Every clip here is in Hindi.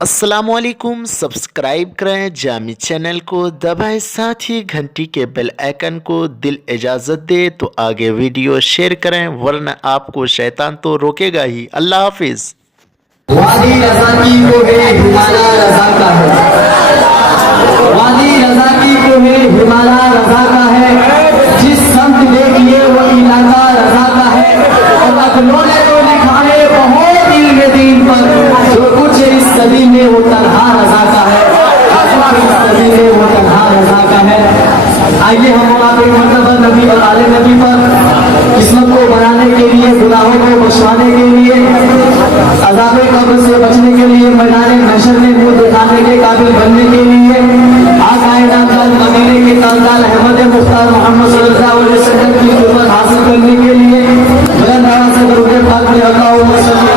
अस्सलामुअलैकुम। सब्सक्राइब करें जामी चैनल को, दबाएं साथ ही घंटी के बेल आइकन को। दिल इजाज़त दे तो आगे वीडियो शेयर करें, वरना आपको शैतान तो रोकेगा ही। अल्लाह हाफिज़। वादी रज़ा की को है हिमालय रज़ा का है, वादी रज़ा की को है हिमालय रज़ा का है, जिस संत ने किए वो इलाका रज़ा का है। और अकलों ने तो लिखा है बहुत इल्म दीन पर, जो कुछ इस सदी में वो तन्हा रज़ा का है, इस सदी में वो तन्हा रज़ा का है। आइए हम आप एक मर्तबा नबी और आले नबी पर किस्मत को बनाने के लिए, गुनाहों को बख्शवाने के लिए, अज़ाब कब्र से बचने के लिए, मैदान महशर में मुंह दिखाने के काबिल बनने के लिए, मदीने के ताजदार अहमद मुख्तार मोहम्मद सल्लल्लाहु अलैहि वसल्लम की खिदमत हासिल करने के लिए बुलंद आवाज़ से दरूद पाक में अल्लाहुम्मा सल्ली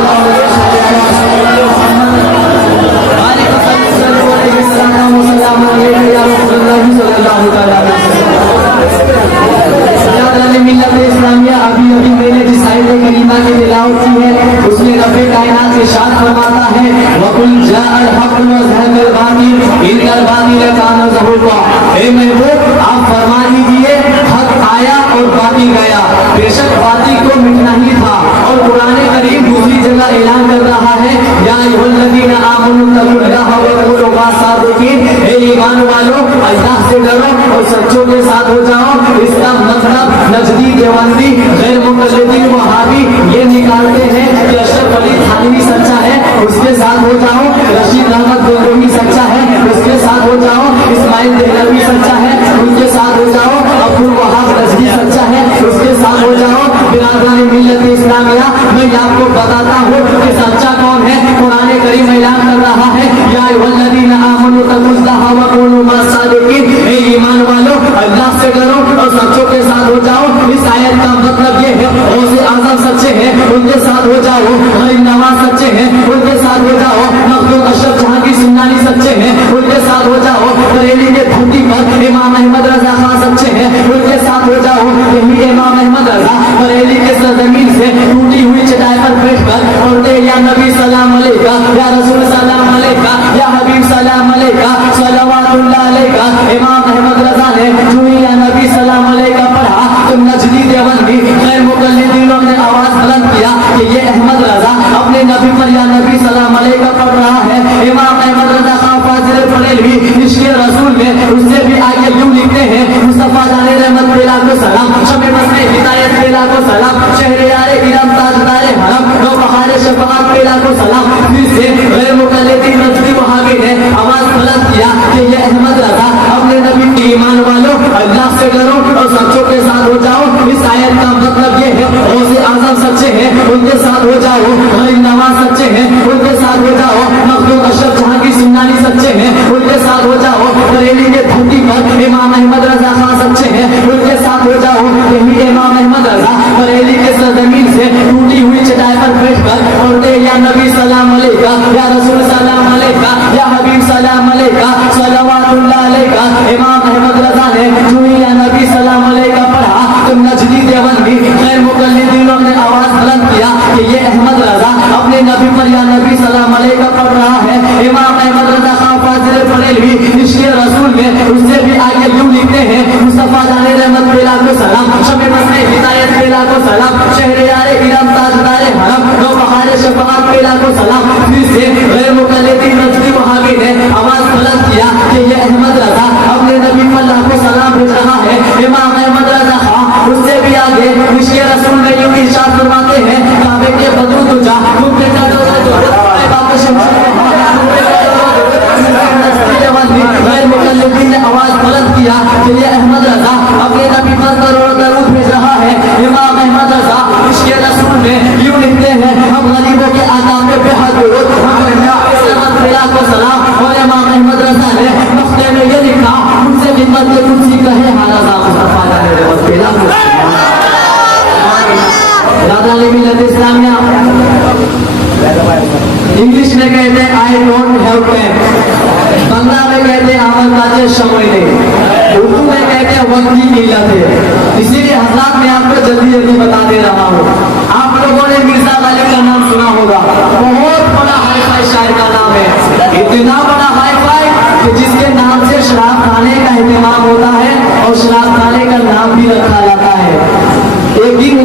अला इस्लामिया। अभी मैंने जिस आयत करीमा की तिलावत की है, उसमें रब्बे कायनात इरशाद फरमाता है, वकुल जाअल हक़ व ज़हक़ल बातिल इन्नल बातिल काना ज़हूक़ा। हे महबूब, आप फरमा दीजिए हक आया और बातिल गया। बेशक बातिल को मिटना ही था। और कुरान करीम दूसरी जगह ऐलान कर रहा है, या अय्युहल्लज़ीना आमनू तक़ुल्लाह व कूनू माअस-सादिक़ीन। हे ईमान वालों, अल्लाह से डरो और सच्चों के साथ हो जाओ। इसका मतलब नजदी, देवबंदी, गैर मुक़ल्लिदीन, वहाबी ये निकालते हैं कि अशरफ अली थानवी सच्चा है, उसके साथ हो जाओ। रशीद अहमद गंगोही सच्चा है, उसके साथ हो जाओ। इस्माइल देहलवी सच्चा है, उसके साथ हो जाओ। अब्दुल वहाब रज़वी सच्चा है, उसके साथ हो जाओ। बिरादरान मिल्लत इस्लामिया, मैं आपको बताता हूँ कि सच्चा कौन है। कुरान करीम ऐलान कर रहा है, या अय्युहल्लज़ीना आमनू तक़ुल्लाह व कूनू माअस-सादिक़ीन। हे ईमान वालों, अल्लाह से डरो और सच्चों के साथ हो जाओ। इस आयत का मतलब ये है, गौसे आज़म सच्चे हैं, उनके साथ हो जाओ। गरीब नवाज सच्चे हैं, उनके साथ हो जाओ। मखदूम अशरफ जहांगीर सुन्नानी सच्चे हैं, उनके साथ हो जाओ। बरेली के खूंटी पर इमाम अहमद रजा खां सच्चे हैं, उनके साथ हो जाओ। यही इमाम अहमद रजा बरेली के सरजमीन से टूटी हुई चटाई पर बैठकर पढ़ते, या नबी सलाम अलैका, या रसूल सलाम अलैका, या हबीब सलाम अलैका, सल्लल्लाहु अलैका। इमाम अहमद रजा ने जो या नबी सलाम अलैका पढ़ा तो नजदी, देवबंदी, गैर मुक़ल्लिदीनों ने आवाज बुलंद किया कि ये अहमद रजा अपने नबी पर या नबी सलाम अलैका पढ़ रहा है। इमाम अहमद रजा खां फाजिल बरेलवी इश्क़े रसूल में उससे भी आगे यूं लिखते हैं, मुस्तफा जाने रहमत बेला को सलाम, शमे मस्मे हिदायत बेला को सलाम, शहरयारे इरम ताजदारे हरम, नो बहारे शफाअत बेला को सलाम। फिर से गैर मुक़ल्लिदीन नजदी वहाबी ने आवाज बुलंद किया कि ये अहमद रजा अपने नबी के। ईमान वालों, अल्लाह से डरो और सच्चों के साथ हो जाओ। इस आयत का मतलब ये है, गौसे आज़म सच्चे हैं, उनके साथ हो जाओ। गरीब नवाज सच्चे हैं, उनके साथ हो जाओ। मखदूम अशरफ जहांगीर सुन्नानी सच्चे हैं, उनके साथ हो जाओ। बरेली के खूंटी पर इमाम अहमद रजा खां सच्चे हैं, उनके साथ हो जाओ। यही इमाम अहमद रजा बरेली के सरजमीन से टूटी हुई चटाई पर बैठकर पढ़ते, या नबी सलाम अलैका, या रसूल सलाम अलैका, या हबीब सलाम अलैका, सल्लल्लाहु अलैका। इमाम अहमद रजा ने जो या नबी सलाम अलैका पढ़ा तो नजदी, देवबंदी, गैर मुक़ल्लिदीनों ने आवाज बुलंद किया कि ये अहमद रजा अपने नबी पर या नबी सलाम अलैका पढ़ रहा है। इमाम अहमद रजा खां फाजिल बरेलवी इश्क़े रसूल में उससे भी आगे यूं लिखते हैं, मुस्तफा जाने रहमत बेला को सलाम, शमे मस्मे हिदायत बेला को सलाम, शहरयारे इरम ताजदारे हरम, नो बहारे शफाअत बेला को सलाम। फिर से गैर मुक़ल्लिदीन नजदी वहाबी ने आवाज बुलंद किया कि ये अहमद रजा अपने नबी पर लाखों सलाम भेज रहा है। इमाम अहमद रजा खां उससे भी आगे इश्क़े रसूल में यूं इरशाद फरमाते हैं, काबे के बदू तुझा तुम पे कर दो बात शमशेर गैर मुक़ल्लिदीन ने आवाज बुलंद किया कि ये अहमद रजा अपने नबी पर करोड़ों दरूद भेज रहा है। इमाम अहमद रजा इश्क़े रसूल में यूं लिखते हैं, हम गरीबों के आदाब में बेहद दुरूद, को सलाम। और इमाम अहमद रजा ने नुक्ते में ये लिखा, उनसे हिम्मत के कुर्सी कहे हालाजा मुस्तफा जाने रहमत बेला को मिल्लत इस्लामिया। इंग्लिश में कहते हैं आई डोंट हैव टाइम, बंगला में कहते हैं आमद काजे समय नहीं, उर्दू में कहते हैं वक्त की किल्लत है। इसीलिए हज़रात मैं आपको जल्दी जल्दी बता दे रहा हूँ। आप लोगों ने मिर्जा गालिब का नाम सुना होगा, बहुत बड़ा हाई फाई शायर का नाम है। इतना बड़ा हाई फाई कि जिसके नाम से शराब खाने का एहतमाम होता है और शराब खाने का नाम भी रखा जाता है। एक दिन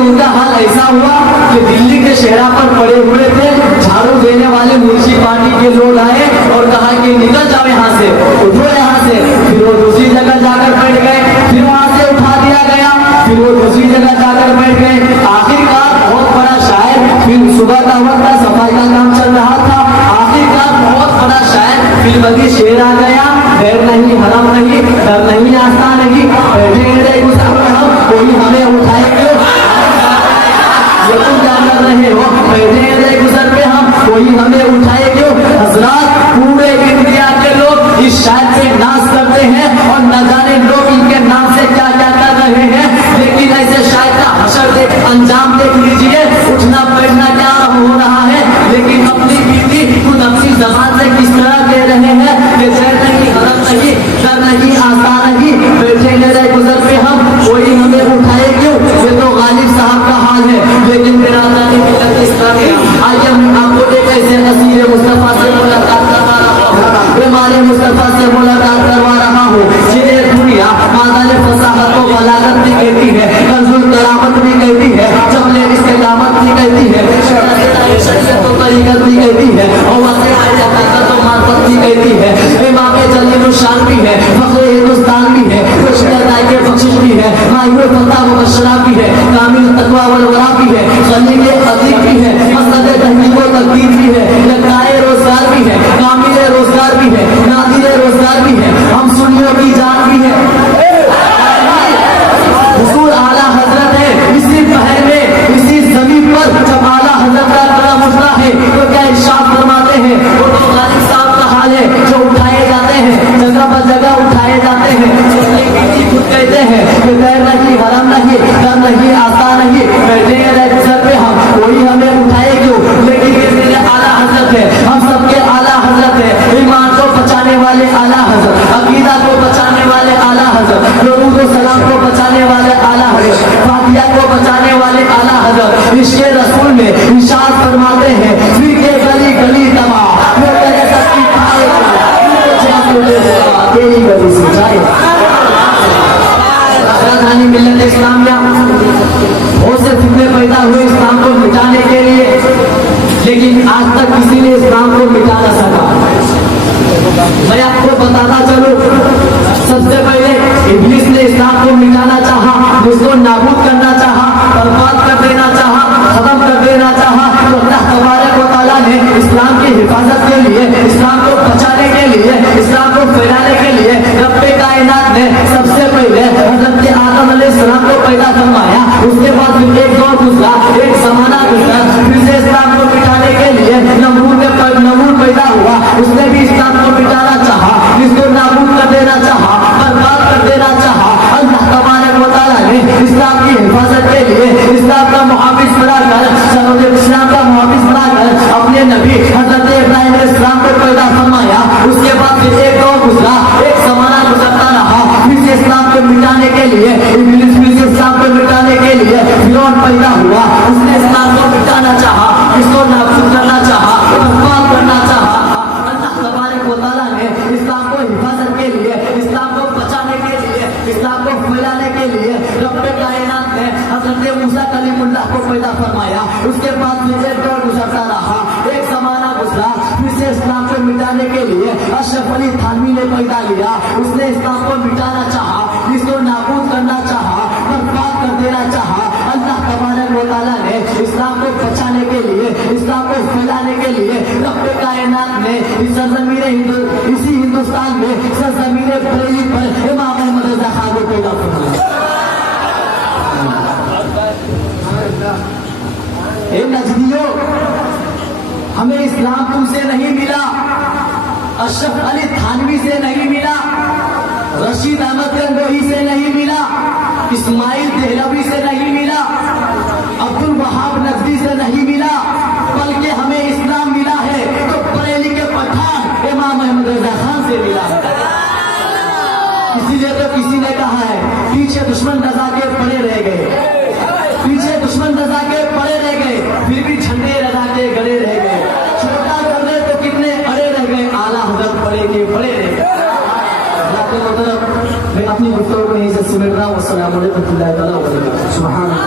उनका हाल ऐसा हुआ कि दिल्ली के शहरा पर पड़े हुए थे, झाड़ू देने वाले म्युनिसिपालिटी के लोग आए और कहा कि निकल जाओ यहाँ से, उठो यहाँ से। फिर वो दूसरी जगह जाकर बैठ गए, फिर वहां से उठा दिया गया, फिर वो दूसरी जगह जाकर बैठ गए। आखिरकार बहुत बड़ा शायर, फिर सुबह का वक्त था, सफाई का काम चल रहा था, आखिरकार बहुत बड़ा शायर फिर बदी शेर आ गया। डर नहीं, हरम नहीं, डर नहीं, आस्था नहीं, बैठे हम कोई हमें उठाए क्यों? ये तुम क्या कर रहे हो? बैठे गुजर पे हम कोई हमें उठाए क्यों? हजरात, पूरे इंडिया के लोग इस शायर पे नाच करते हैं और न जाने लोग इनके नाम से क्या क्या कर रहे हैं, लेकिन ऐसे शायर का हशर देख, अंजाम देख लीजिए। उठना बैठना क्या हो रहा है, लेकिन अपनी बीती खुद अपनी जबान से किस तरह दे रहे हैं कि जय नहीं, हरम नहीं, डर नहीं, आस्था नहीं, बैठे रहे गुजर पे हम कोई हमें उठाए क्यों? ये तो गालिब साहब का हाल है, लेकिन मेरा आइए मैं आपको एक ऐसे नसीर मुस्तफा से मुलाकात करवा रहा हूँ, बीमारी मुस्तफा से मुलाकात करवा रहा हूँ, जिन्हें दुनिया मादाले फसाहत को बलागत भी कहती है, कंजुल करामत भी कहती है, जबले इस्तेकामत भी कहती है, शरीयत तो तरीकत भी कहती है, और वाक़ई हकीकत तो मार्फत भी कहती है। इमाम जलील शान भी है, फख्र हिंदुस्तान भी है, के बख्शिश भी है, माहिर फता व बशरा भी है, कामिल तकवा वल वरा भी है, खलील अदीब भी है, मसद तहकीक व तकदीर भी है, लकाए रोजगार भी है, कामिल रोजगार भी है, नादिर रोजगार भी है, हम सुन्नियों की जान भी है। हुजूर आला हजरत है, इसी पहर में इसी जमीन पर जब आला हजरत का कदम उठता है तो क्या इरशाद फरमाते हैं? वो तो गालिब साहब का हाल है जो उठाए जाते हैं, जगह पर जगह उठाए जाते हैं, खुद कहते हैं कि डर नहीं, हरम नहीं, डर नहीं, आस्था नहीं, बैठे रहे सर पे हम कोई हमें उठाए क्यों? लेकिन ये मेरे आला हजरत है, हम सबके आला हजरत है, ईमान को बचाने वाले आला हजरत, अकीदा को बचाने वाले आला हजरत, दरूद व सलाम को बचाने वाले आला हजरत, फातिहा को बचाने वाले आला हजरत। इश्क़े रसूल में इरशाद फरमाते हैं, फिर के गली गली तबाह, वो तेरे सबकी खाए तेरी गली से जाए। राजधानी मिल्लत इस्लामिया बहुत से फितने पैदा हुए इस्लाम को मिटाने के लिए, लेकिन आज तक किसी ने इस्लाम को मिटा न सका। मैं आपको बताता चलूं, सबसे पहले इब्लीस ने इस्लाम को मिटाना चाहा, उसको नाबूद करना चाहा, बर्बाद कर देना चाहा, खत्म कर देना चाहा, तो अल्लाह तबारक व तआला ने इस्लाम की हिफाजत के लिए, इस्लाम को बचाने के लिए, इस्लाम को फैलाने के लिए रब्बे कायनात ने सबसे पहले हज़रत आदम अलैहिस्सलाम को पैदा फरमाया। उसके बाद फिर एक दौर गुजरा, एक जमाना गुजरा, फिर से इस्लाम को मिटाने के लिए नमरूद पैदा हुआ, उसने भी इस्लाम को मिटाना चाहा, इसको नाबूद कर देना चाहा, बर्बाद कर देना चाहा। अल्लाह तबारक व तआला ने इस्लाम की हिफाजत के लिए इस्लाम का मुहाफिज बनाकर, इस्लाम का मुहाफिज बनाकर अपने नबी हज़रत इब्राहीम अलैहिस्सलाम को पैदा फरमाया। उसके बाद फिर एक दौर गुजरा, एक जमाना गुजरता रहा, फिर से इस्लाम को मिटाने के लिए इब्लीस, फिर से इस्लाम को मिटाने के लिए फिरौन पैदा हुआ, उसने इस्लाम को मिटाना चाहा, इसको नाबूद करना चाहा, बर्बाद करना चाहा। अल्लाह तबारक व तआला ने इस्लाम को हिफाजत के लिए, इस्लाम को बचाने के लिए, इस्लाम को फैलाने के लिए रब्बे कायनात ने हज़रत मूसा कलीमुल्लाह को पैदा फरमाया। उसके बाद फिर एक दौर गुजरता रहा, एक जमाना गुजरा, फिर से इस्लाम को मिटाने के लिए अशरफ अली थानवी ने पैदा लिया। उसने इस्लाम को मिटाना चाहा, इसको नाबूद करना चाहा, बर्बाद कर देना चाहा। अल्लाह तबारक व तआला ने इस्लाम को बचाने के लिए, इस्लाम को फैलाने के लिए रब्बे कायनात ने इसी हिंदुस्तान में सरजमीन बरेली पर इमाम अहमद रज़ा खान को पैदा फरमाया। नजदियों, हमें इस्लाम तुमसे नहीं मिला, अशरफ अली थानवी से नहीं मिला, रशीद अहमद गंगोही से नहीं मिला, इस्माइल देहलवी से नहीं मिला, अब्दुल वहाब नकवी से नहीं मिला, बल्कि हमें इस्लाम मिला है तो बरेली के पठान इमाम अहमद रज़ा खान से मिला है। इसीलिए तो किसी ने कहा है, पीछे दुश्मन रज़ा के पड़े रह गए, पीछे दुश्मन रज़ा के पड़े रह गए, फिर भी झंडे रज़ा के गड़े रह गए। छोटा कर दे तो कितने अपनी गुफ्तगू को यहीं से सिमट रहा हूँ। अस्सलाम वालेकुम रहमतुल्लाहि तआला व बरकातहू। सुभान अल्लाह।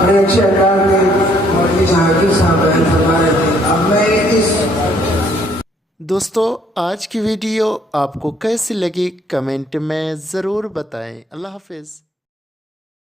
बड़े अच्छे अंदाज में मौलवी जहांगीर साहब बयान फरमा रहे थे। अब मैं इस दोस्तों आज की वीडियो आपको कैसी लगी कमेंट में ज़रूर बताएं। अल्लाह हाफिज़।